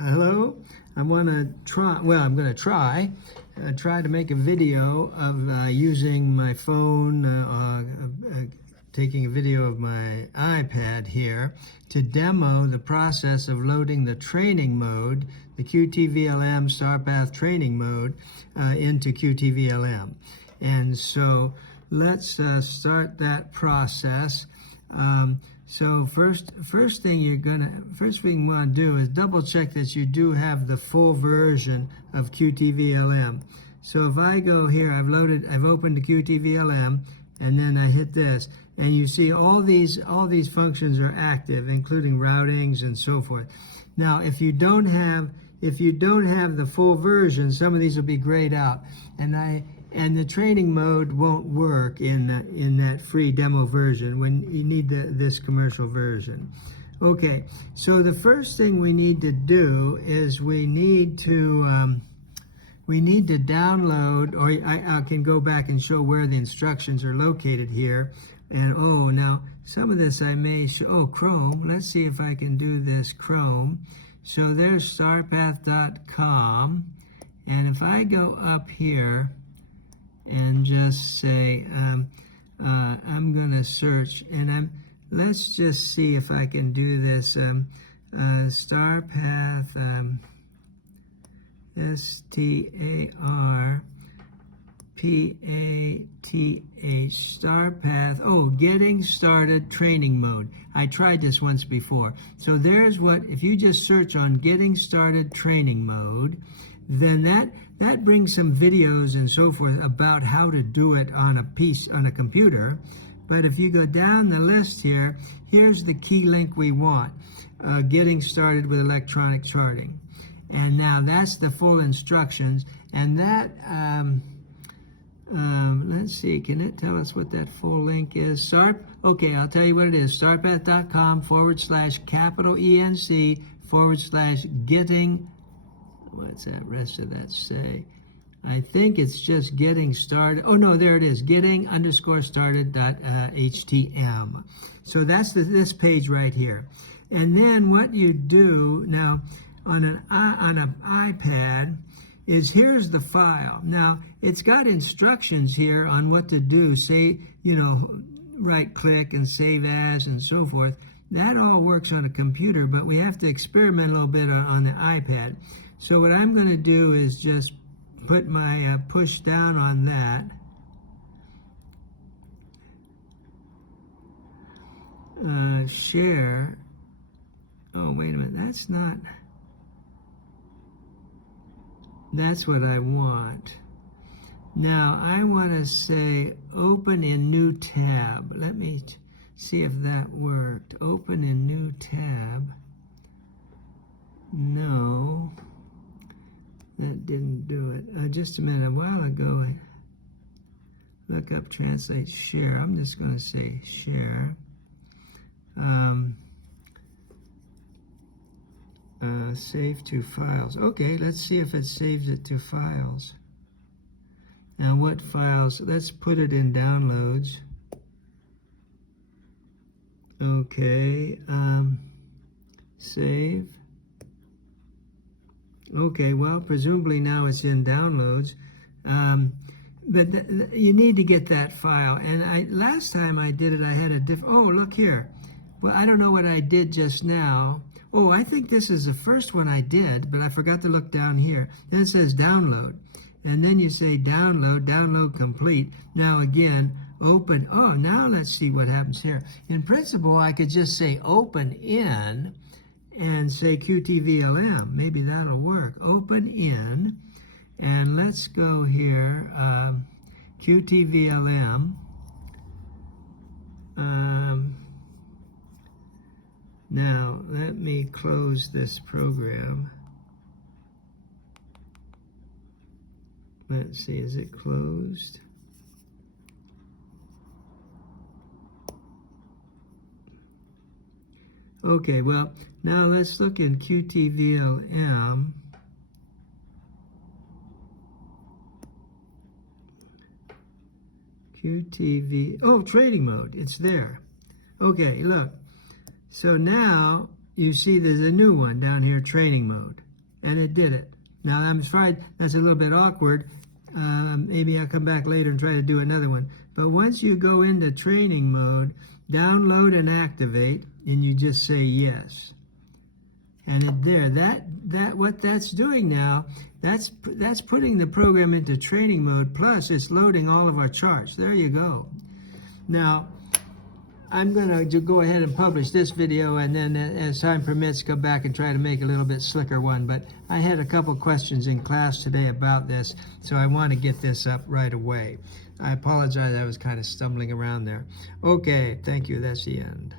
Hello, I'm going to try to make a video of using my phone, taking a video of my iPad here to demo the process of loading the training mode, the qtVlm StarPath training mode into qtVlm. And so let's start that process. So first thing you want to do is double check that you do have the full version of qtVlm. So if I go here, I've opened the qtVlm, and then I hit this, and you see all these functions are active, including routings and so forth. Now, if you don't have the full version, some of these will be grayed out, and the training mode won't work in that free demo version when you need this commercial version. Okay, so the first thing we need to do is we need to download, or I can go back and show where the instructions are located here. And now some of this I may show. Chrome. Let's see if I can do this. Chrome. So there's starpath.com, and if I go up here and just say I'm gonna search, and let's just see if I can do this. StarPath, StarPath, StarPath. Getting started training mode. I tried this once before. So there's if you just search on getting started training mode, then that brings some videos and so forth about how to do it on a computer. But if you go down the list here, here's the key link we want, getting started with electronic charting. And now that's the full instructions. And that, let's see, can it tell us what that full link is? Okay, I'll tell you what it is. starpath.com/ENC/getting, what's that rest of that say? I think it's just getting started. Oh no, there it is. Getting_started.htm. So that's this page right here. And then what you do now on an iPad is here's the file. Now it's got instructions here on what to do. Say, right click and save as and so forth. That all works on a computer, but we have to experiment a little bit on the iPad. So what I'm going to do is just put my push down on that. Share. Oh, wait a minute. That's what I want. Now I want to say open in new tab. Let me see if that worked. Open in new tab. No. That didn't do it. Just a minute, a while ago, look up translate share. I'm just going to say share. Save to files. Okay, let's see if it saves it to files. Now what files? Let's put it in downloads. Okay, save. Okay, well, presumably now it's in downloads, but you need to get that file. And last time I did it, I had a different. Oh, look here. Well, I don't know what I did just now. Oh, I think this is the first one I did, but I forgot to look down here. Then it says download, and then you say download complete. Now again, open. Oh, now let's see what happens here. In principle, I could just say open in and say qtVlm. Maybe that'll work. Open in, and let's go here, qtVlm. Now let me close this program. Let's see, is it closed? Okay, well, now let's look in qtVlm. Training mode, it's there. Okay, look. So now you see there's a new one down here, training mode. and it did it. Now I'm afraid that's a little bit awkward. Maybe I'll come back later and try to do another one. But once you go into training mode, download and activate, and you just say yes. And what that's doing now, that's putting the program into training mode, plus it's loading all of our charts. There you go. Now, I'm going to go ahead and publish this video, and then as time permits, go back and try to make a little bit slicker one. But I had a couple questions in class today about this, so I want to get this up right away. I apologize, I was kind of stumbling around there. Okay, thank you, that's the end.